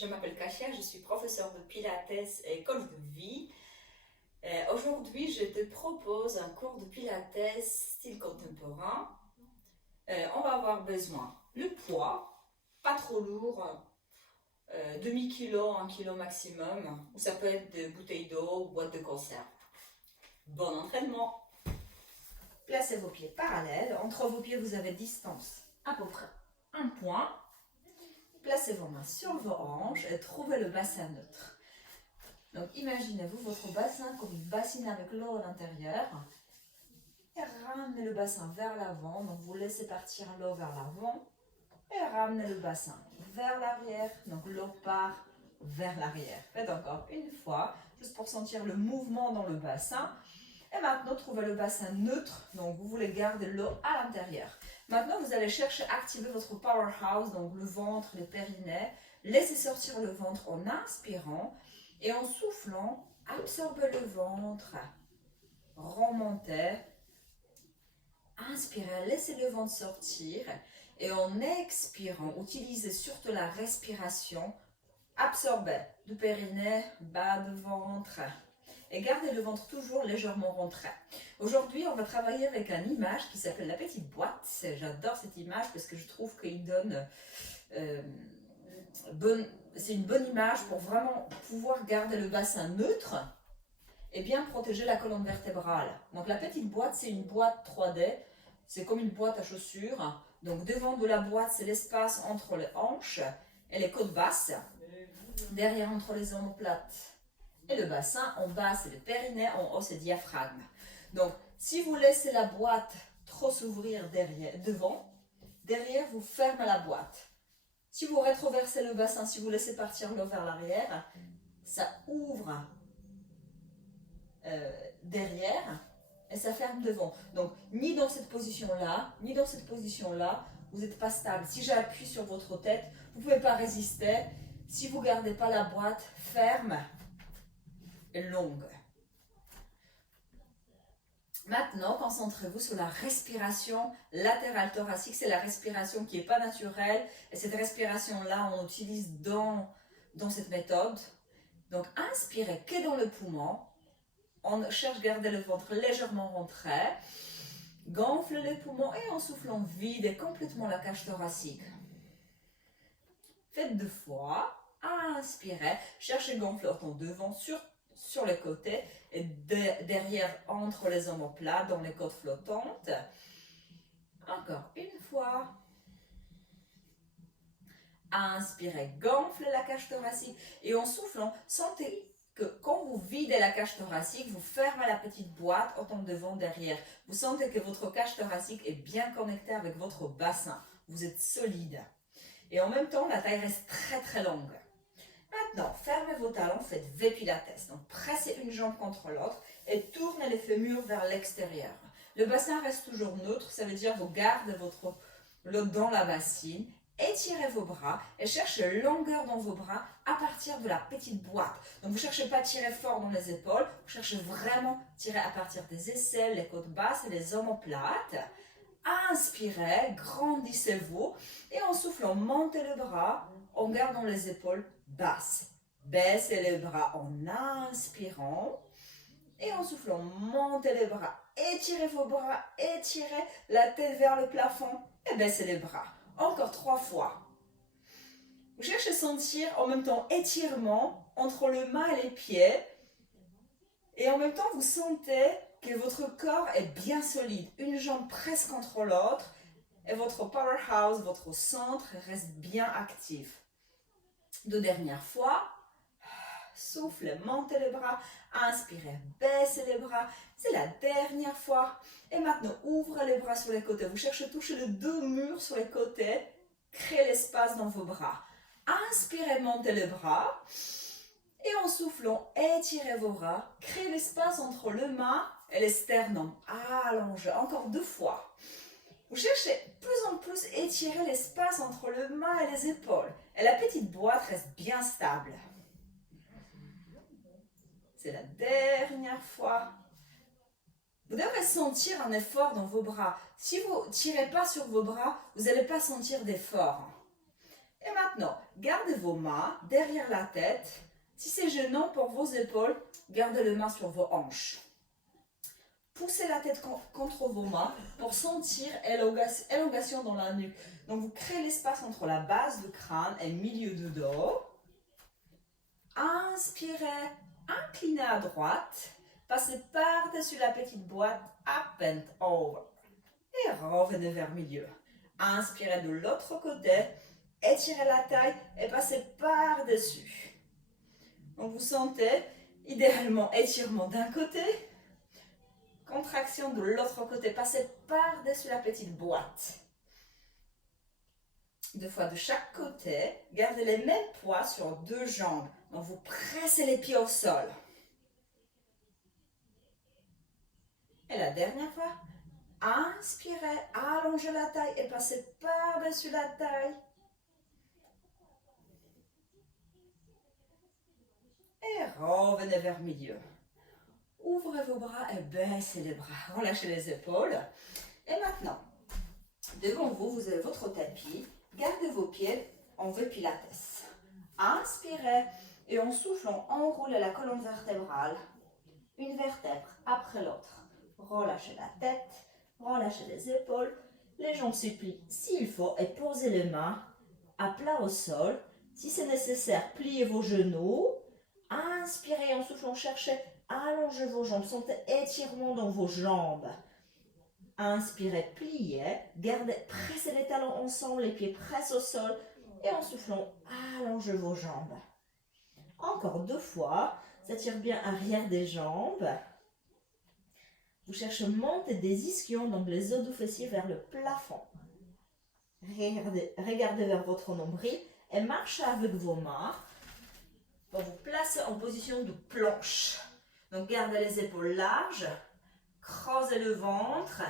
je m'appelle Kasia, je suis professeure de Pilates et coach de vie. Aujourd'hui, je te propose un cours de Pilates style contemporain. On va avoir besoin le poids, pas trop lourd, demi-kilo, 1 kilo maximum, ou ça peut être des bouteilles d'eau ou boîtes de conserve. Bon entraînement! Placez vos pieds parallèles. Entre vos pieds, vous avez distance à peu près 1 point. Placez vos mains sur vos hanches et trouvez le bassin neutre. Donc imaginez-vous votre bassin comme une bassine avec l'eau à l'intérieur. Et ramenez le bassin vers l'avant. Donc vous laissez partir l'eau vers l'avant. Et ramenez le bassin vers l'arrière. Donc l'eau part vers l'arrière. Faites encore une fois, juste pour sentir le mouvement dans le bassin. Et maintenant, trouvez le bassin neutre. Donc vous voulez garder l'eau à l'intérieur. Maintenant, vous allez chercher à activer votre powerhouse, donc le ventre, les périnées. Laissez sortir le ventre en inspirant et en soufflant, absorbez le ventre, remontez. Inspirez, laissez le ventre sortir et en expirant, utilisez surtout la respiration. Absorbez le périnée, bas de ventre. Et gardez le ventre toujours légèrement rentré. Aujourd'hui, on va travailler avec une image qui s'appelle la petite boîte. J'adore cette image parce que je trouve qu'il donne... c'est une bonne image pour vraiment pouvoir garder le bassin neutre et bien protéger la colonne vertébrale. Donc la petite boîte, c'est une boîte 3D. C'est comme une boîte à chaussures. Donc devant de la boîte, c'est l'espace entre les hanches et les côtes basses. Derrière, entre les omoplates et le bassin, en bas c'est le périnée, en haut c'est le diaphragme. Donc si vous laissez la boîte trop s'ouvrir devant, derrière vous fermez la boîte. Si vous rétroversez le bassin, si vous laissez partir l'eau vers l'arrière, ça ouvre derrière et ça ferme devant. Donc ni dans cette position-là, ni dans cette position-là, vous n'êtes pas stable. Si j'appuie sur votre tête, vous ne pouvez pas résister. Si vous ne gardez pas la boîte ferme, longue. Maintenant, concentrez-vous sur la respiration latérale thoracique. C'est la respiration qui n'est pas naturelle. Et cette respiration-là, on l'utilise dans cette méthode. Donc, inspirez que dans le poumon. On cherche à garder le ventre légèrement rentré. Gonfle les poumons et en soufflant, videz complètement la cage thoracique. Faites 2 fois. Inspirez. Cherchez à gonfler autant devant sur les côtés et derrière entre les omoplates dans les côtes flottantes. Encore une fois. Inspirez, gonflez la cage thoracique et en soufflant, sentez que quand vous videz la cage thoracique, vous fermez la petite boîte autant devant, derrière. Vous sentez que votre cage thoracique est bien connectée avec votre bassin. Vous êtes solide. Et en même temps, la taille reste très très longue. Maintenant, fermez vos talons, faites V Pilates. Donc, pressez une jambe contre l'autre et tournez les fémurs vers l'extérieur. Le bassin reste toujours neutre, ça veut dire que vous gardez votre l'eau dans la bassine. Étirez vos bras et cherchez longueur dans vos bras à partir de la petite boîte. Donc, vous ne cherchez pas à tirer fort dans les épaules, vous cherchez vraiment à tirer à partir des aisselles, les côtes basses et les omoplates. Inspirez, grandissez-vous et en soufflant, montez le bras en gardant les épaules basses. Baissez les bras en inspirant et en soufflant, montez les bras. Étirez vos bras, étirez la tête vers le plafond et baissez les bras. Encore 3 fois. Vous cherchez à sentir en même temps étirement entre le main et les pieds et en même temps vous sentez que votre corps est bien solide, une jambe presque contre l'autre et votre powerhouse, votre centre reste bien actif. 2 dernières fois, soufflez, montez les bras, inspirez, baissez les bras, c'est la dernière fois. Et maintenant, ouvrez les bras sur les côtés, vous cherchez à toucher les 2 murs sur les côtés, créez l'espace dans vos bras. Inspirez, montez les bras. Et en soufflant, étirez vos bras, créez l'espace entre le main et les sternums. Allongez, encore 2 fois. Vous cherchez plus en plus à étirer l'espace entre le main et les épaules. Et la petite boîte reste bien stable. C'est la dernière fois. Vous devrez sentir un effort dans vos bras. Si vous ne tirez pas sur vos bras, vous n'allez pas sentir d'effort. Et maintenant, gardez vos mains derrière la tête. Si c'est gênant pour vos épaules, gardez les mains sur vos hanches. Poussez la tête contre vos mains pour sentir élongation dans la nuque. Donc vous créez l'espace entre la base du crâne et le milieu du dos. Inspirez, inclinez à droite. Passez par-dessus la petite boîte, up and over. Et revenez vers le milieu. Inspirez de l'autre côté, étirez la taille et passez par-dessus. Donc vous sentez idéalement étirement d'un côté, contraction de l'autre côté, passez par-dessus la petite boîte. 2 fois de chaque côté, gardez les mêmes poids sur 2 jambes. Donc vous pressez les pieds au sol. Et la dernière fois, inspirez, allongez la taille et passez par-dessus la taille. Et revenez vers le milieu. Ouvrez vos bras et baissez les bras. Relâchez les épaules. Et maintenant, devant vous, vous avez votre tapis. Gardez vos pieds en V pilates. Inspirez et en soufflant, enroulez la colonne vertébrale. Une vertèbre après l'autre. Relâchez la tête, relâchez les épaules. Les jambes se plient s'il faut et posez les mains à plat au sol. Si c'est nécessaire, pliez vos genoux. Inspirez en soufflant, cherchez, allongez vos jambes, sentez étirement dans vos jambes. Inspirez, pliez, gardez, pressez les talons ensemble, les pieds pressent au sol et en soufflant, allongez vos jambes. Encore 2 fois, ça tire bien arrière des jambes. Vous cherchez monter des ischions, donc les os du fessier vers le plafond. Regardez vers votre nombril et marchez avec vos mains. Pour vous placer en position de planche. Donc gardez les épaules larges, creusez le ventre,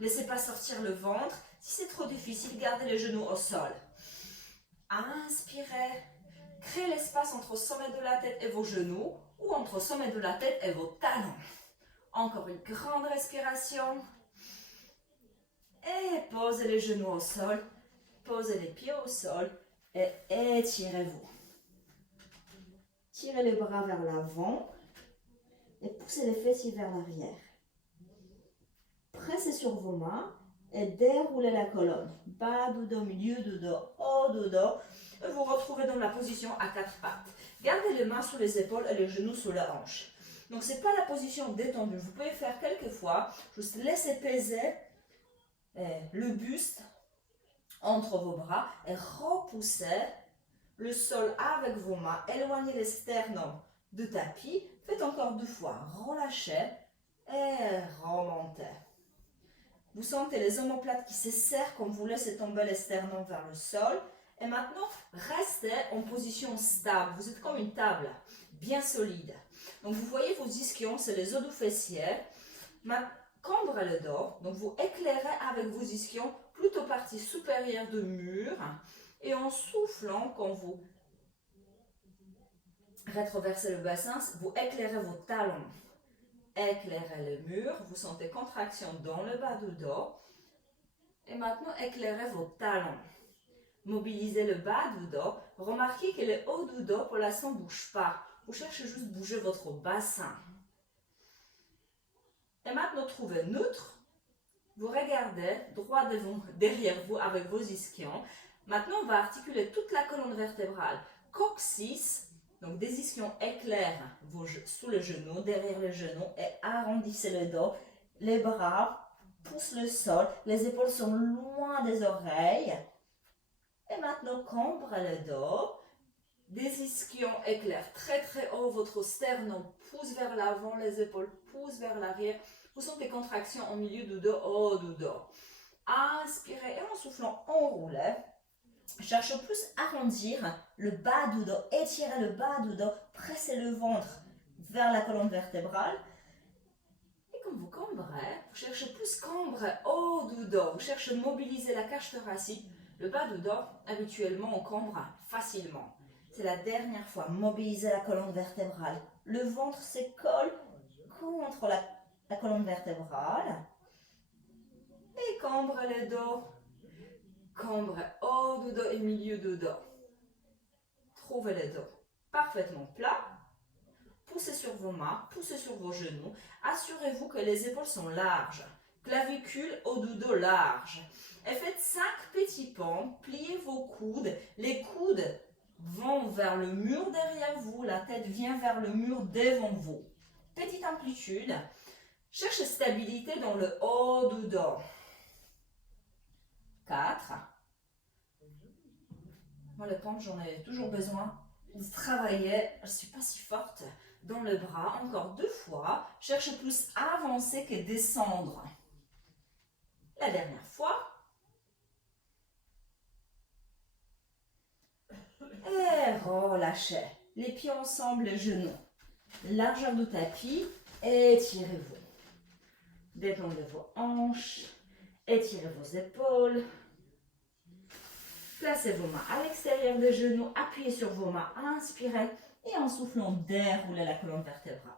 laissez pas sortir le ventre. Si c'est trop difficile, gardez les genoux au sol. Inspirez, créez l'espace entre le sommet de la tête et vos genoux ou entre le sommet de la tête et vos talons. Encore une grande respiration. Et posez les genoux au sol, posez les pieds au sol et étirez-vous. Tirez les bras vers l'avant et poussez les fessiers vers l'arrière. Pressez sur vos mains et déroulez la colonne. Bas du dos, milieu du dos, haut du dos. Et vous retrouvez dans la position à 4 pattes. Gardez les mains sous les épaules et les genoux sous la hanche. Donc ce n'est pas la position détendue. Vous pouvez faire quelques fois. Juste laissez peser le buste entre vos bras et repoussez le sol avec vos mains, éloignez les sternums du tapis, faites encore 2 fois, relâchez et remontez. Vous sentez les omoplates qui se serrent comme vous laissez tomber les sternums vers le sol. Et maintenant, restez en position stable. Vous êtes comme une table, bien solide. Donc vous voyez vos ischions, c'est les os du fessier. Cambrez le dos, donc vous éclairez avec vos ischions plutôt partie supérieure du mur. Et en soufflant, quand vous rétroversez le bassin, vous éclairez vos talons. Éclairez le mur, vous sentez contraction dans le bas du dos. Et maintenant, éclairez vos talons. Mobilisez le bas du dos. Remarquez que le haut du dos, pour l'instant, ne bouge pas. Vous cherchez juste à bouger votre bassin. Et maintenant, trouvez neutre. Vous regardez droit derrière vous avec vos ischions. Maintenant, on va articuler toute la colonne vertébrale. Coccyx, donc des ischions éclairent sous le genou, derrière le genou et arrondissez le dos. Les bras poussent le sol, les épaules sont loin des oreilles. Et maintenant, cambrez le dos. Des ischions éclairent très très haut, votre sternum pousse vers l'avant, les épaules poussent vers l'arrière. Vous sentez contraction au milieu du dos, haut du dos. Inspirez et en soufflant, enroulez. Cherchez plus à arrondir le bas du dos, étirez le bas du dos, pressez le ventre vers la colonne vertébrale. Et quand vous cambrez, vous cherchez plus cambrer haut du dos, vous cherchez à mobiliser la cage thoracique. Le bas du dos, habituellement, on cambre facilement. C'est la dernière fois, mobilisez la colonne vertébrale. Le ventre se colle contre la colonne vertébrale. Et cambrez le dos. Cambre haut du dos et milieu du dos. Trouvez le dos parfaitement plat. Poussez sur vos mains, poussez sur vos genoux. Assurez-vous que les épaules sont larges. Clavicule au dos large. Et faites 5 petits pans. Pliez vos coudes. Les coudes vont vers le mur derrière vous. La tête vient vers le mur devant vous. Petite amplitude. Cherchez stabilité dans le haut du dos. 4. Moi, le pente, j'en ai toujours besoin de travailler. Je ne suis pas si forte dans le bras. Encore 2 fois. Cherchez plus à avancer que descendre. La dernière fois. Et relâchez. Les pieds ensemble, les genoux. Largeur du tapis. Étirez-vous. Détendez vos hanches. Étirez vos épaules. Placez vos mains à l'extérieur des genoux. Appuyez sur vos mains. Inspirez. Et en soufflant, déroulez la colonne vertébrale.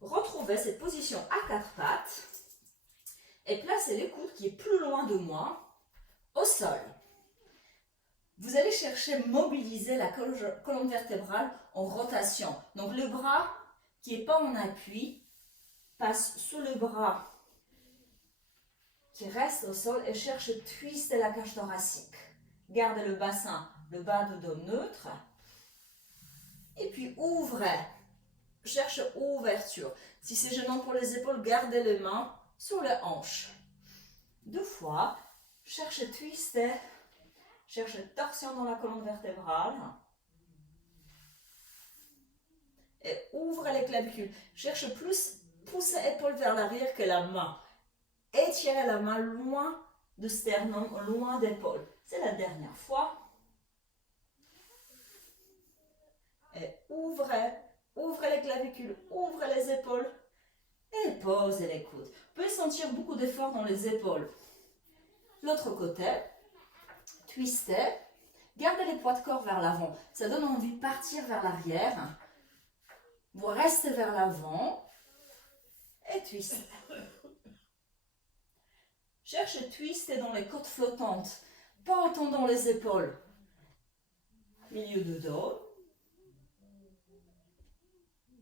Retrouvez cette position à 4 pattes. Et placez les coudes qui est plus loin de moi au sol. Vous allez chercher à mobiliser la colonne vertébrale en rotation. Donc le bras qui n'est pas en appui passe sous le bras qui reste au sol et cherche à twister la cage thoracique. Gardez le bassin, le bas de dos neutre. Et puis ouvrez. Cherche ouverture. Si c'est gênant pour les épaules, gardez les mains sur les hanches. 2 fois. Cherche à twister. Cherche torsion dans la colonne vertébrale. Et ouvrez les clavicules. Cherche plus pousser l'épaule vers l'arrière que la main. Étirez la main loin de sternum, loin d'épaule. C'est la dernière fois. Et ouvrez les clavicules, ouvrez les épaules. Et posez les coudes. Vous pouvez sentir beaucoup d'effort dans les épaules. L'autre côté. Twistez. Gardez les poids de corps vers l'avant. Ça donne envie de partir vers l'arrière. Vous restez vers l'avant. Et twistez. Cherchez twister dans les côtes flottantes. Pas autant dans les épaules. Milieu de dos.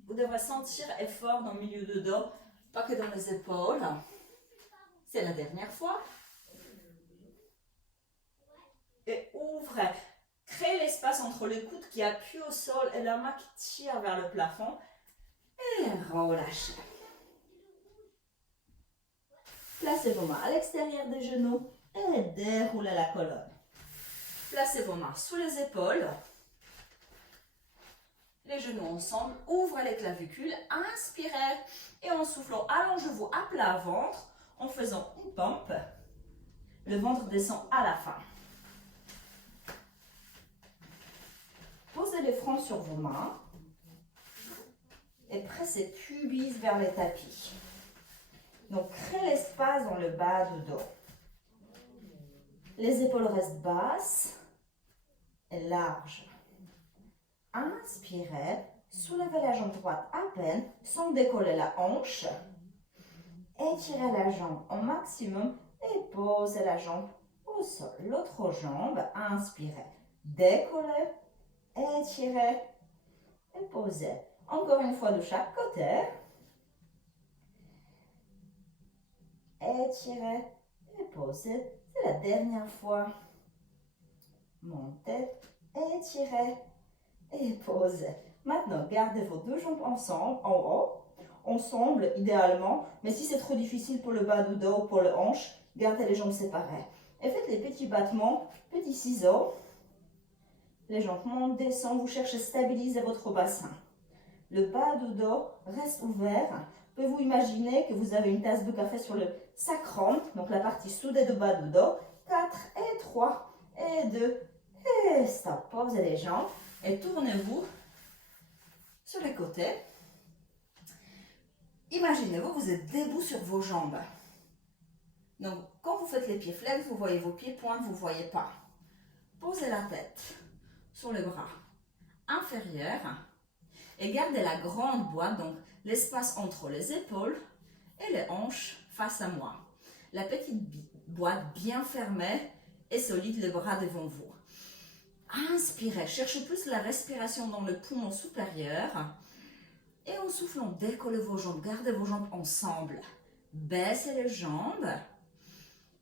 Vous devrez sentir effort dans le milieu de dos. Pas que dans les épaules. C'est la dernière fois. Et ouvrez. Créez l'espace entre les coudes qui appuient au sol et la main qui tire vers le plafond. Et relâchez. Placez vos mains à l'extérieur des genoux et déroulez la colonne. Placez vos mains sous les épaules. Les genoux ensemble. Ouvrez les clavicules. Inspirez. Et en soufflant, allongez-vous à plat ventre en faisant une pompe. Le ventre descend à la fin. Posez les fronts sur vos mains et pressez pubis vers le tapis. Donc, créez l'espace dans le bas du dos. Les épaules restent basses et larges. Inspirez, soulevez la jambe droite à peine sans décoller la hanche. Étirez la jambe au maximum et posez la jambe au sol. L'autre jambe, inspirez, décollez, étirez et posez. Encore une fois de chaque côté. Étirez et posez. C'est la dernière fois. Montez, étirez et posez. Maintenant, gardez vos 2 jambes ensemble, en haut, ensemble idéalement. Mais si c'est trop difficile pour le bas du dos, pour le hanche, gardez les jambes séparées. Et faites les petits battements, petits ciseaux. Les jambes montent, descendent. Vous cherchez à stabiliser votre bassin. Le bas du dos reste ouvert. Pouvez-vous imaginer que vous avez une tasse de café sur le sacrum, donc la partie soudée du bas du dos. 4 et 3 et 2 et stop. Posez les jambes et tournez-vous sur les côtés. Imaginez-vous, vous êtes debout sur vos jambes. Donc, quand vous faites les pieds flex, vous voyez vos pieds pointent, vous ne voyez pas. Posez la tête sur les bras inférieurs et gardez la grande boîte, donc l'espace entre les épaules et les hanches face à moi. La petite boîte bien fermée et solide, les bras devant vous. Inspirez, cherchez plus la respiration dans le poumon supérieur. Et en soufflant, décollez vos jambes, gardez vos jambes ensemble. Baissez les jambes.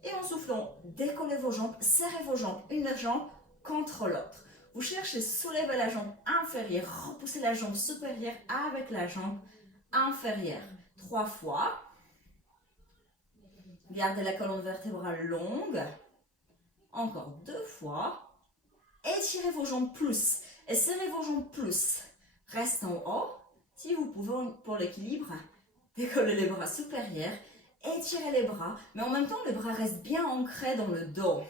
Et en soufflant, décollez vos jambes, serrez vos jambes, une jambe contre l'autre. Vous cherchez, soulevez la jambe inférieure, repoussez la jambe supérieure avec la jambe inférieure. 3 fois. Gardez la colonne vertébrale longue. Encore 2 fois. Étirez vos jambes plus et serrez vos jambes plus. Reste en haut. Si vous pouvez, pour l'équilibre, décollez les bras supérieurs. Étirez les bras, mais en même temps, les bras restent bien ancrés dans le dos.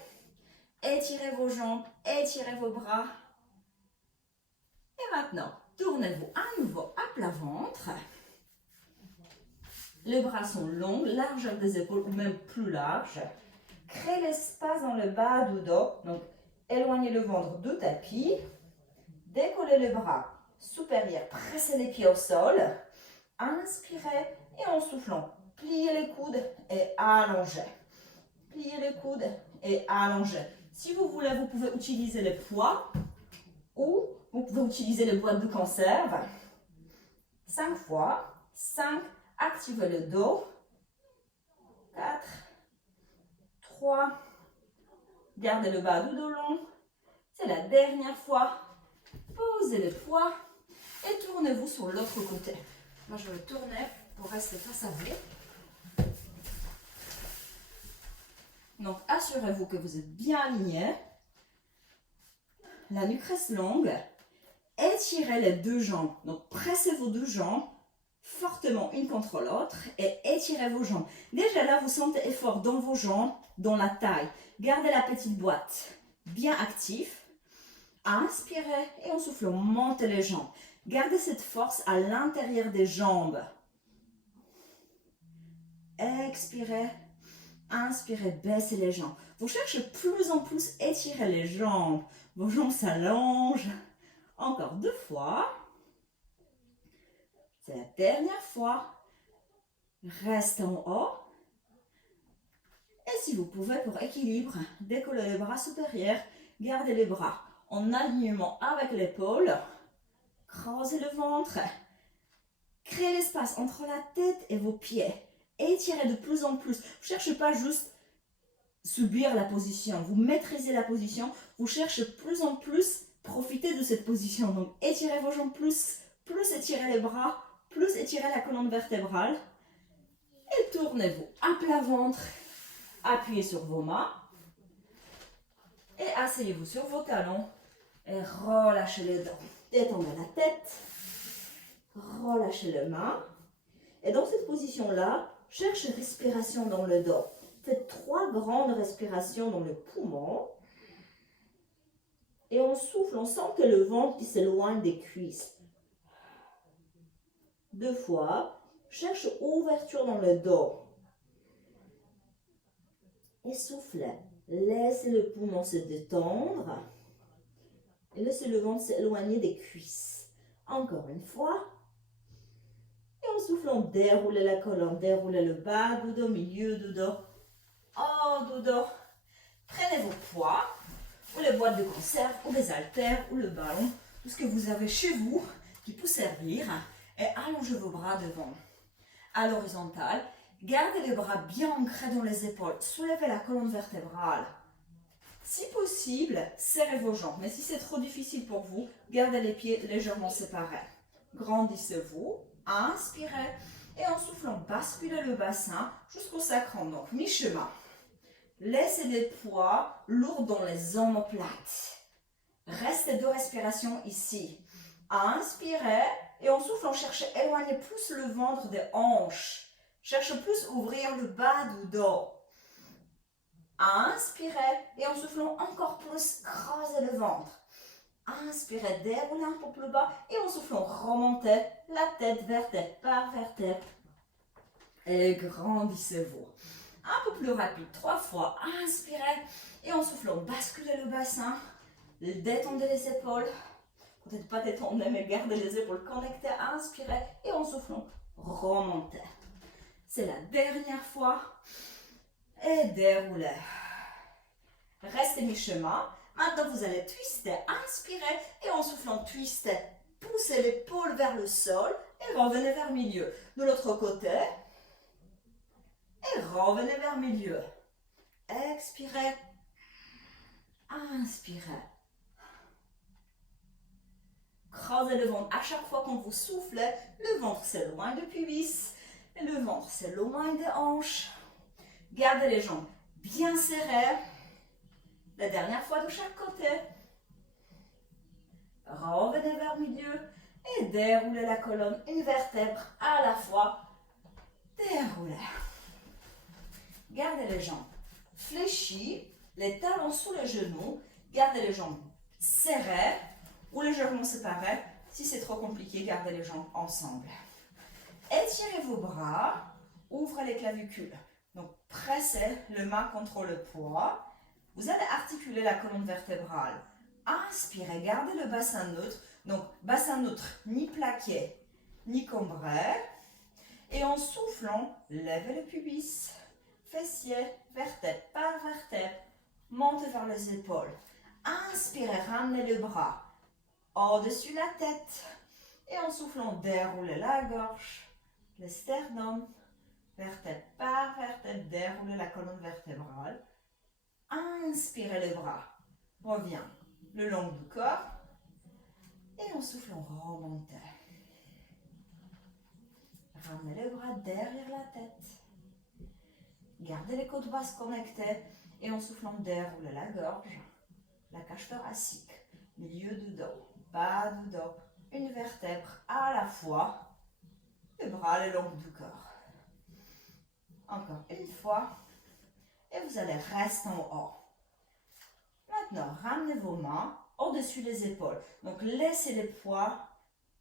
Étirez vos jambes, étirez vos bras. Et maintenant, tournez-vous à nouveau à plat ventre. Les bras sont longs, largeur des épaules ou même plus large. Créez l'espace dans le bas du dos. Donc, éloignez le ventre du tapis. Décollez les bras supérieurs, pressez les pieds au sol. Inspirez et en soufflant, pliez les coudes et allongez. Pliez les coudes et allongez. Si vous voulez, vous pouvez utiliser les poids ou vous pouvez utiliser les boîtes de conserve. 5 fois. 5. Activez le dos. 4. 3. Gardez le bas du dos long. C'est la dernière fois. Posez le poids et tournez-vous sur l'autre côté. Moi, je vais tourner pour rester face à vous. Donc, assurez-vous que vous êtes bien aligné. La nuque reste longue. Étirez les 2 jambes. Donc, pressez vos 2 jambes fortement une contre l'autre et étirez vos jambes. Déjà là, vous sentez effort dans vos jambes, dans la taille. Gardez la petite boîte bien active. Inspirez et en soufflant, montez les jambes. Gardez cette force à l'intérieur des jambes. Expirez. Inspirez, baissez les jambes. Vous cherchez plus en plus étirer les jambes. Vos jambes s'allongent. Encore 2 fois. C'est la dernière fois. Restez en haut. Et si vous pouvez, pour équilibre, décollez les bras supérieurs. Gardez les bras en alignement avec l'épaule. Creusez le ventre. Créez l'espace entre la tête et vos pieds. Étirez de plus en plus. Vous ne cherchez pas juste subir la position. Vous maîtrisez la position. Vous cherchez plus en plus profiter de cette position. Donc étirez vos jambes plus étirez les bras, plus étirez la colonne vertébrale. Et tournez-vous à plat ventre. Appuyez sur vos mains. Et asseyez-vous sur vos talons. Et relâchez les dents. Détendez la tête. Relâchez les mains. Et dans cette position-là, cherchez respiration dans le dos. Faites 3 grandes respirations dans le poumon. Et on souffle, on sent que le ventre qui s'éloigne des cuisses. 2 fois. Cherche ouverture dans le dos. Et soufflez. Laissez le poumon se détendre. Et laissez le ventre s'éloigner des cuisses. Encore une fois. Et en soufflant, déroulez la colonne, déroulez le bas du dos, milieu du dos, haut du dos. Prenez vos poids, ou les boîtes de conserve, ou les haltères, ou le ballon, tout ce que vous avez chez vous qui peut servir. Et allongez vos bras devant. À l'horizontale, gardez les bras bien ancrés dans les épaules. Soulevez la colonne vertébrale. Si possible, serrez vos jambes. Mais si c'est trop difficile pour vous, gardez les pieds légèrement séparés. Grandissez-vous. Inspirez. Et en soufflant, basculez le bassin jusqu'au sacrum. Donc, mi-chemin. Laissez des poids lourds dans les omoplates. Restez 2 respirations ici. Inspirez. Et en soufflant, cherchez à éloigner plus le ventre des hanches. Cherchez plus à ouvrir le bas du dos. Inspirez. Et en soufflant encore plus, creusez le ventre. Inspirez, déroulez un peu plus bas. Et en soufflant, remontez la tête vertèbre par vertèbre. Et grandissez-vous. Un peu plus rapide, 3 fois. Inspirez. Et en soufflant, basculez le bassin. Détendez les épaules. Peut-être pas détendez, mais gardez les épaules connectées. Inspirez. Et en soufflant, remontez. C'est la dernière fois. Et déroulez. Restez mi-chemin. Maintenant, vous allez twister, inspirez et en soufflant, twistez. Poussez l'épaule vers le sol et revenez vers le milieu. De l'autre côté, et revenez vers le milieu. Expirez, inspirez. Creusez le ventre. À chaque fois qu'on vous soufflez, le ventre s'éloigne du pubis. Et le ventre s'éloigne des hanches. Gardez les jambes bien serrées. La dernière fois de chaque côté. Revenez vers le milieu et déroulez la colonne, une vertèbre à la fois. Déroulez. Gardez les jambes fléchies, les talons sous les genoux. Gardez les jambes serrées ou légèrement séparées. Si c'est trop compliqué, gardez les jambes ensemble. Étirez vos bras, ouvrez les clavicules. Donc pressez le main contre le poids. Vous allez articuler la colonne vertébrale. Inspirez, gardez le bassin neutre. Donc, bassin neutre, ni plaqué, ni cambré. Et en soufflant, levez le pubis. Fessiers, vertèbre par vertèbre. Montez vers les épaules. Inspirez, ramenez le bras au-dessus de la tête. Et en soufflant, déroulez la gorge, le sternum. Vertèbre par vertèbre, déroulez la colonne vertébrale. Inspirez les bras. Reviens le long du corps. Et en soufflant, remontez. Ramenez les bras derrière la tête. Gardez les côtes basses connectées. Et en soufflant, déroulez la gorge, la cage thoracique, milieu du dos, bas du dos, une vertèbre à la fois. Les bras le long du corps. Encore une fois. Et vous allez rester en haut. Maintenant, ramenez vos mains au-dessus des épaules. Donc, laissez les poids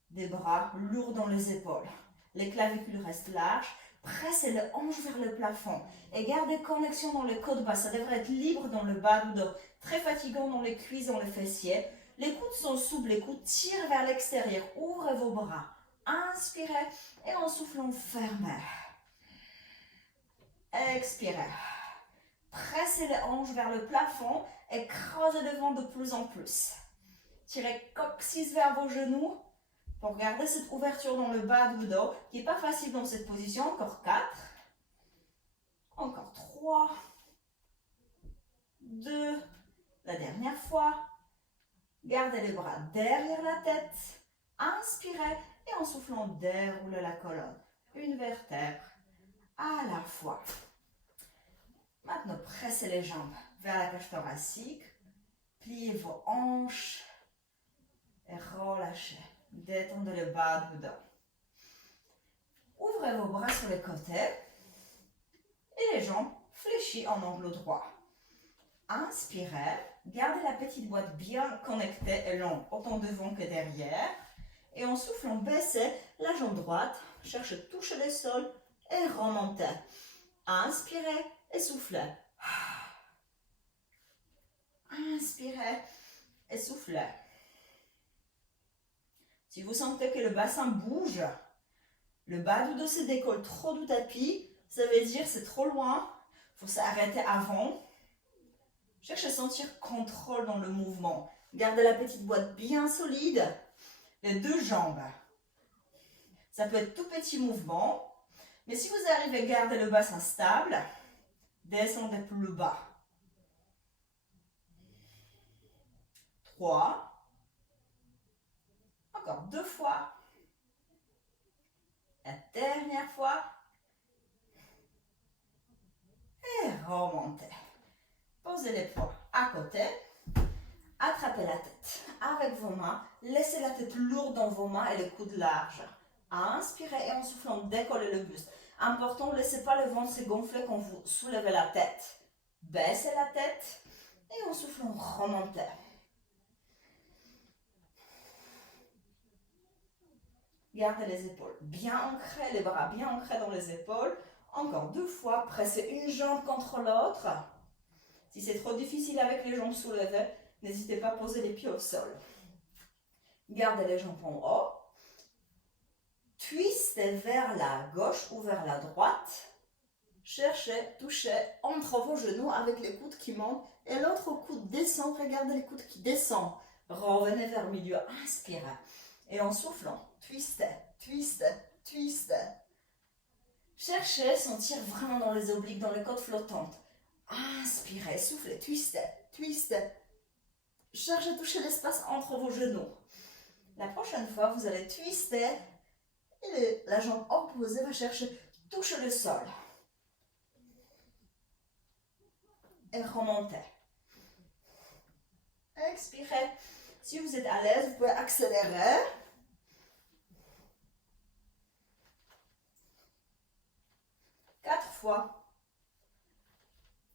des bras lourds dans les épaules. Les clavicules restent larges. Pressez les hanches vers le plafond. Et gardez connexion dans les côtes basses. Ça devrait être libre dans le bas du dos. Très fatigant dans les cuisses, dans les fessiers. Les coudes sont souples. Les coudes tirent vers l'extérieur. Ouvrez vos bras. Inspirez. Et en soufflant, fermez. Expirez. Pressez les hanches vers le plafond et creusez le ventre de plus en plus. Tirez coccyx vers vos genoux pour garder cette ouverture dans le bas du dos qui n'est pas facile dans cette position. Encore 4. Encore 3. 2. La dernière fois. Gardez les bras derrière la tête. Inspirez et en soufflant, déroulez la colonne. Une vertèbre à la fois. Maintenant, pressez les jambes vers la cage thoracique. Pliez vos hanches et relâchez. Détendez le bas du dos. Ouvrez vos bras sur les côtés et les jambes fléchies en angle droit. Inspirez. Gardez la petite boîte bien connectée et longue, autant devant que derrière. Et en soufflant, baissez la jambe droite. Cherchez à toucher le sol et remontez. Inspirez et soufflez. Inspirez et soufflez. Si vous sentez que le bassin bouge, le bas du dos se décolle trop du tapis, ça veut dire que c'est trop loin, il faut s'arrêter avant. Cherchez à sentir contrôle dans le mouvement. Gardez la petite boîte bien solide. Les deux jambes. Ça peut être tout petit mouvement, mais si vous arrivez à garder le bassin stable, descendez plus bas. 3. Encore 2 fois. La dernière fois. Et remontez. Posez les poings à côté. Attrapez la tête avec vos mains. Laissez la tête lourde dans vos mains et les coudes larges. Inspirez et en soufflant, décollez le buste. Important, ne laissez pas le ventre se gonfler quand vous soulevez la tête. Baissez la tête et en soufflant, remontez. Gardez les épaules bien ancrées, les bras bien ancrés dans les épaules. Encore 2 fois, pressez une jambe contre l'autre. Si c'est trop difficile avec les jambes soulevées, n'hésitez pas à poser les pieds au sol. Gardez les jambes en haut. Twistez vers la gauche ou vers la droite. Cherchez, touchez entre vos genoux avec les coudes qui montent Et l'autre coude descend, regardez les coudes qui descendent. Revenez vers le milieu, inspirez. Et en soufflant, twistez, twistez, twistez. Cherchez, sentir vraiment dans les obliques, dans les côtes flottantes. Inspirez, soufflez, twistez, twistez. Cherchez à toucher l'espace entre vos genoux. La prochaine fois, vous allez twister et la jambe opposée va chercher, toucher le sol. Et remontez. Expirez. Si vous êtes à l'aise, vous pouvez accélérer. Quatre fois.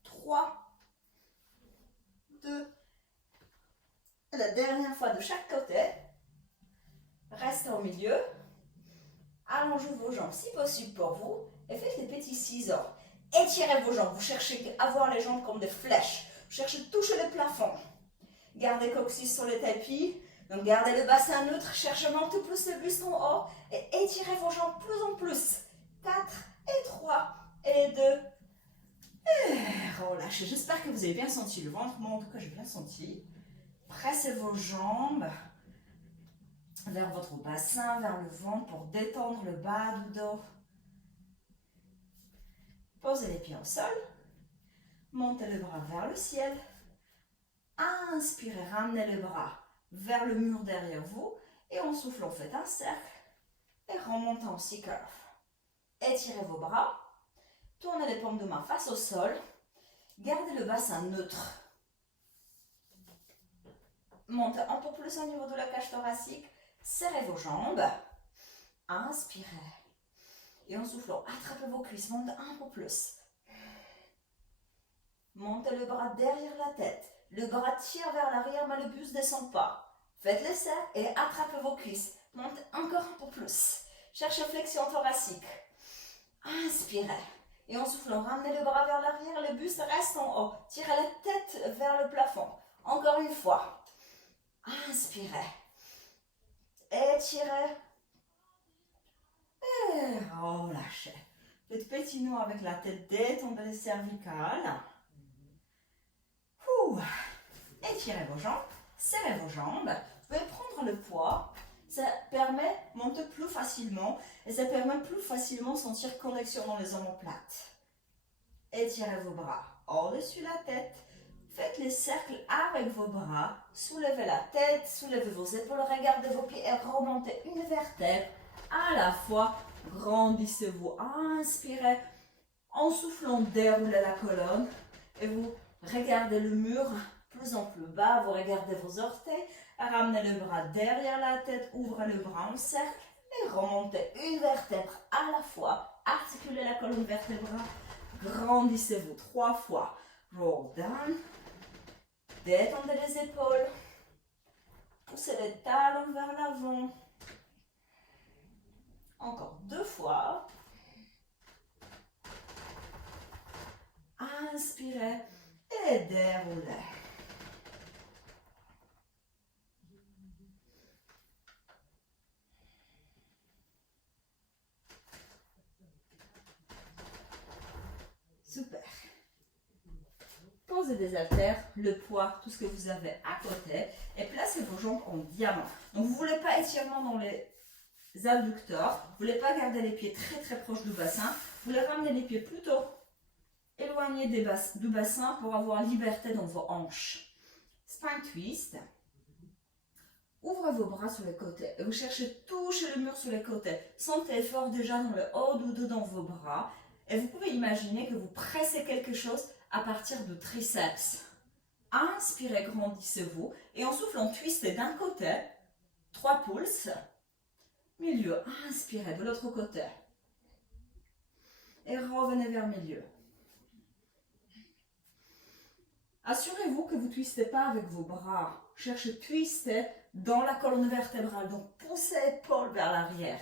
3, 2. Et la dernière fois de chaque côté. Restez au milieu. Allongez vos jambes si possible pour vous. Et faites des petits ciseaux. Étirez vos jambes. Vous cherchez à avoir les jambes comme des flèches. Vous cherchez à toucher le plafond. Gardez le coccyx sur le tapis. Donc gardez le bassin neutre. Cherchez à monter plus le buste en haut. Et étirez vos jambes plus en plus. 4 et 3 et 2. Et relâchez. J'espère que vous avez bien senti le ventre. Moi en tout cas j'ai bien senti. Pressez vos jambes vers votre bassin, vers le ventre pour détendre le bas du dos. Posez les pieds au sol. Montez le bras vers le ciel. Inspirez, ramenez le bras vers le mur derrière vous. Et en soufflant, faites un cercle. Et remontez en six curve. Étirez vos bras. Tournez les paumes de main face au sol. Gardez le bassin neutre. Montez un peu plus au niveau de la cage thoracique. Serrez vos jambes. Inspirez. Et en soufflant, attrapez vos cuisses. Montez un peu plus. Montez le bras derrière la tête. Le bras tire vers l'arrière, mais le buste ne descend pas. Faites les cercles et attrapez vos cuisses. Montez encore un peu plus. Cherchez flexion thoracique. Inspirez. Et en soufflant, ramenez le bras vers l'arrière, le buste reste en haut. Tirez la tête vers le plafond. Encore une fois. Inspirez. Étirez. Et relâchez. Faites petit nœud avec la tête, détendez les cervicales. Étirez vos jambes, serrez vos jambes. Vous pouvez prendre le poids. Ça permet de monter plus facilement et ça permet plus facilement de sentir connexion dans les omoplates. Étirez vos bras au-dessus de la tête. Faites les cercles avec vos bras. Soulevez la tête, soulevez vos épaules, regardez vos pieds et remontez une vertèbre à la fois. Grandissez-vous. Inspirez. En soufflant, déroulez la colonne et vous regardez le mur plus en plus bas. Vous regardez vos orteils. Ramenez le bras derrière la tête. Ouvrez le bras en cercle et remontez une vertèbre à la fois. Articulez la colonne vertébrale. Grandissez-vous 3 fois. Roll down. Détendez les épaules. Poussez les talons vers l'avant. Encore 2 fois. Inspirez et déroulez. Super. Posez des haltères, le poids, tout ce que vous avez à côté et placez vos jambes en diamant. Donc vous ne voulez pas étirement dans les abducteurs, vous ne voulez pas garder les pieds très très proches du bassin, vous voulez ramener les pieds plutôt éloignés du bassin pour avoir liberté dans vos hanches. Spine twist. Ouvrez vos bras sur les côtés et vous cherchez à toucher le mur sur les côtés. Sentez fort déjà dans le haut du dos dans vos bras. Et vous pouvez imaginer que vous pressez quelque chose à partir de triceps. Inspirez, grandissez-vous. Et en soufflant, twistez d'un côté. 3 pouces. Milieu. Inspirez de l'autre côté. Et revenez vers le milieu. Assurez-vous que vous ne twistez pas avec vos bras. Cherchez à twister dans la colonne vertébrale. Donc poussez l'épaule vers l'arrière.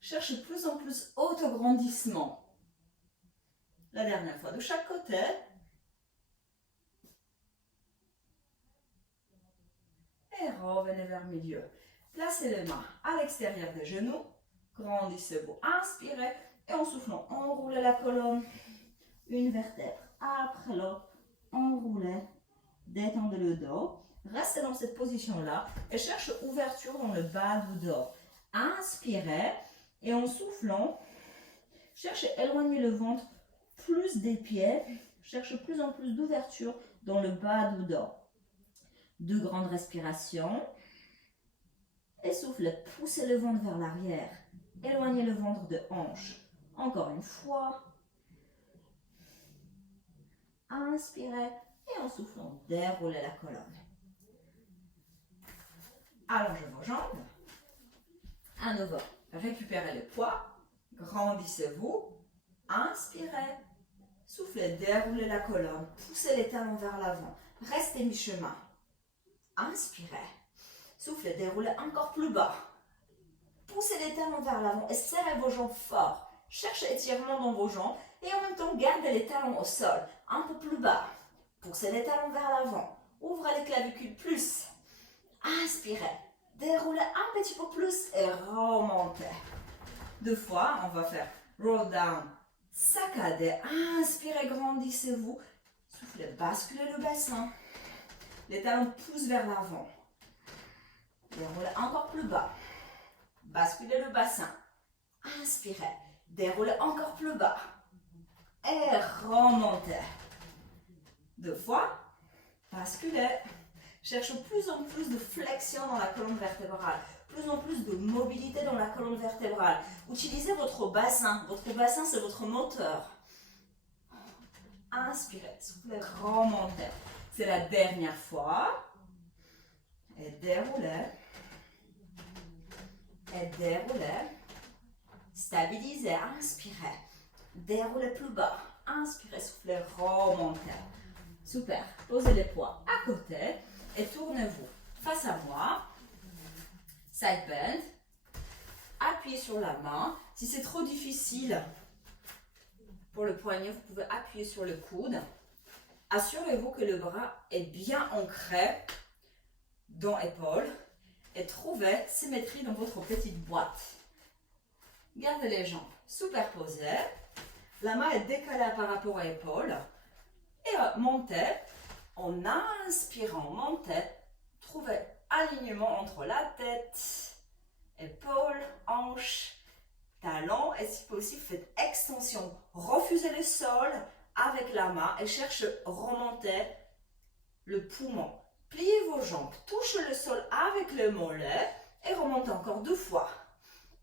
Cherchez de plus en plus autograndissement. La dernière fois de chaque côté. Et revenez vers le milieu. Placez les mains à l'extérieur des genoux. Grandissez-vous. Inspirez. Et en soufflant, enroulez la colonne. Une vertèbre après l'autre. Enroulez. Détendez le dos. Restez dans cette position-là et cherchez ouverture dans le bas du dos. Inspirez et en soufflant, cherchez à éloigner le ventre plus des pieds. Cherchez plus en plus d'ouverture dans le bas du dos. 2 grandes respirations. Et soufflez, poussez le ventre vers l'arrière. Éloignez le ventre de hanche. Encore une fois. Inspirez et en soufflant, déroulez la colonne. Allongez vos jambes. À nouveau, récupérez le poids. Grandissez-vous. Inspirez. Soufflez, déroulez la colonne. Poussez les talons vers l'avant. Restez mi-chemin. Inspirez. Soufflez, déroulez encore plus bas. Poussez les talons vers l'avant et serrez vos jambes fort. Cherchez étirement dans vos jambes et en même temps gardez les talons au sol. Un peu plus bas. Poussez les talons vers l'avant. Ouvrez les clavicules plus. Inspirez. Déroulez un petit peu plus et remontez. 2 fois, on va faire roll down, saccadez. Inspirez, grandissez-vous. Soufflez, basculez le bassin. Les talons poussent vers l'avant. Déroulez encore plus bas. Basculez le bassin. Inspirez. Déroulez encore plus bas. Et remontez. 2 fois. Basculez. Cherchez plus en plus de flexion dans la colonne vertébrale. Plus en plus de mobilité dans la colonne vertébrale. Utilisez votre bassin. Votre bassin, c'est votre moteur. Inspirez. Soufflez. Remontez. C'est la dernière fois. Et déroulez. Et déroulez. Stabilisez. Inspirez. Déroulez plus bas. Inspirez, soufflez, remontez. Super. Posez les poids à côté et tournez-vous face à moi. Side bend. Appuyez sur la main. Si c'est trop difficile pour le poignet, vous pouvez appuyer sur le coude. Assurez-vous que le bras est bien ancré dans l'épaule et trouvez symétrie dans votre petite boîte. Gardez les jambes superposées. La main est décalée par rapport à l'épaule. Et montez. En inspirant, montez. Trouvez alignement entre la tête, épaule, hanche, talon. Et si possible, faites extension. Refusez le sol avec la main et cherchez à remonter le poumon. Pliez vos jambes, touchez le sol avec le mollet et remontez encore 2 fois.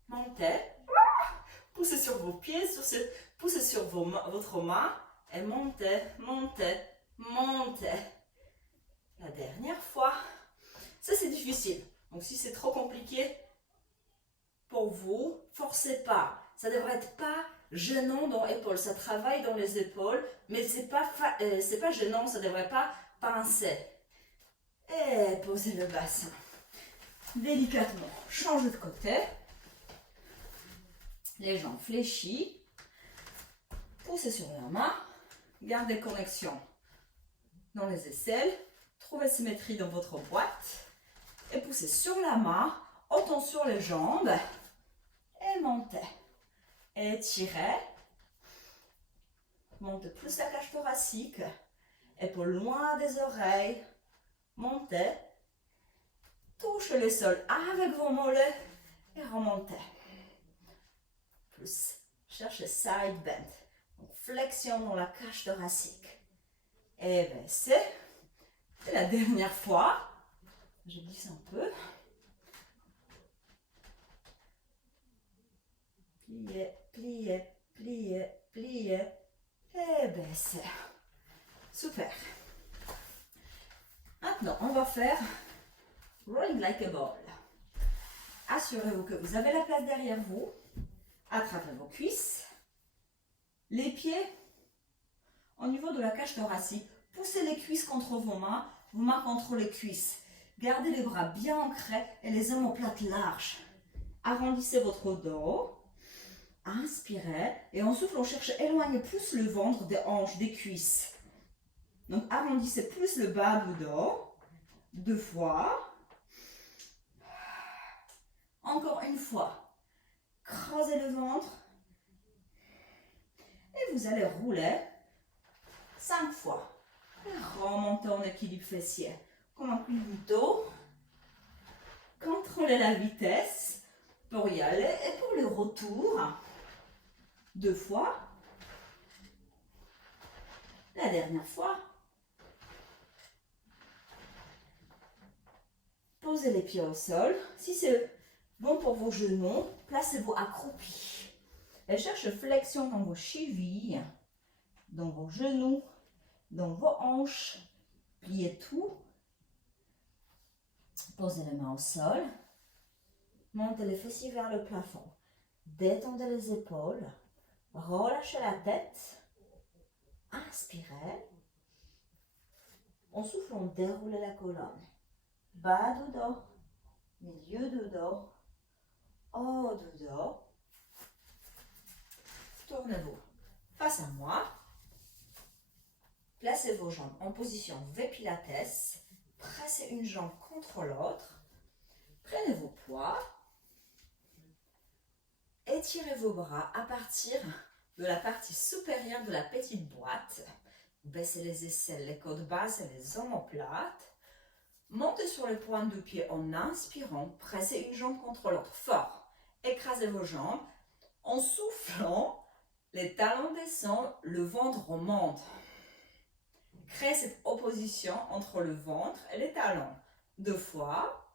Montez. Poussez sur vos pieds, poussez sur votre main et montez, montez, montez. La dernière fois. Ça, c'est difficile. Donc, si c'est trop compliqué pour vous, forcez pas. Ça ne devrait être pas gênant dans l'épaule. Ça travaille dans les épaules, mais c'est pas gênant. Ça ne devrait pas pincer. Et posez le bassin. Délicatement, changez de côté. Les jambes fléchies. Poussez sur la main. Gardez connexion dans les aisselles. Trouvez symétrie dans votre boîte. Et poussez sur la main. Autant sur les jambes. Et montez. Étirez. Montez plus la cage thoracique. Épaules loin des oreilles. Montez. Touchez le sol avec vos mollets. Et remontez. Plus. Cherchez side bend. Donc, flexion dans la cage thoracique. Et baissez. Et la dernière fois. Je glisse un peu. Pliez, pliez, pliez, pliez. Et baissez. Super. Maintenant, on va faire rolling like a ball. Assurez-vous que vous avez la place derrière vous. Attrapez vos cuisses. Les pieds au niveau de la cage thoracique. Poussez les cuisses contre vos mains contre les cuisses. Gardez les bras bien ancrés et les omoplates larges. Arrondissez votre dos. Inspirez. Et en souffle, on cherche à éloigner plus le ventre des hanches, des cuisses. Donc, arrondissez plus le bas du dos. 2 fois. Encore une fois. Creusez le ventre. Et vous allez rouler 5 fois. Et remontez en équilibre fessier. Comme un couteau. Contrôlez la vitesse pour y aller et pour le retour. 2 fois. La dernière fois. Posez les pieds au sol. Si c'est bon pour vos genoux, placez-vous accroupi. Et cherchez flexion dans vos chevilles, dans vos genoux, dans vos hanches. Pliez tout. Posez les mains au sol. Montez les fessiers vers le plafond. Détendez les épaules. Relâchez la tête. Inspirez. En soufflant, déroulez la colonne. Bas de dos. Milieu de dos. Haut de dos. Tournez-vous face à moi. Placez vos jambes en position V Pilates. Pressez une jambe contre l'autre. Prenez vos poids. Étirez vos bras à partir de la partie supérieure de la petite boîte. Baissez les aisselles, les côtes basses et les omoplates. Montez sur les pointes de pied en inspirant. Pressez une jambe contre l'autre fort. Écrasez vos jambes. En soufflant, les talons descendent, le ventre remonte. Créez cette opposition entre le ventre et les talons. 2 fois.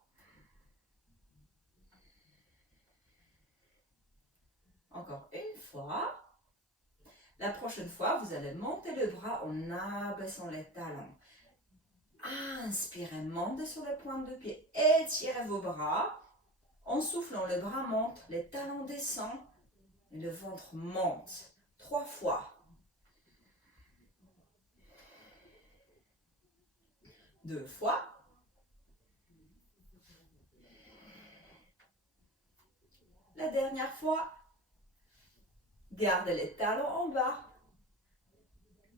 Encore une fois. La prochaine fois, vous allez monter le bras en abaissant les talons. Inspirez, montez sur les pointes de pied. Étirez vos bras. En soufflant, le bras monte, les talons descendent et le ventre monte. 3 fois. 2 fois. La dernière fois. Gardez les talons en bas.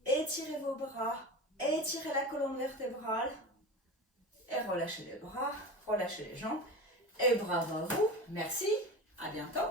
Étirez vos bras. Étirez la colonne vertébrale. Et relâchez les bras. Relâchez les jambes. Et bravo à vous. Merci. À bientôt.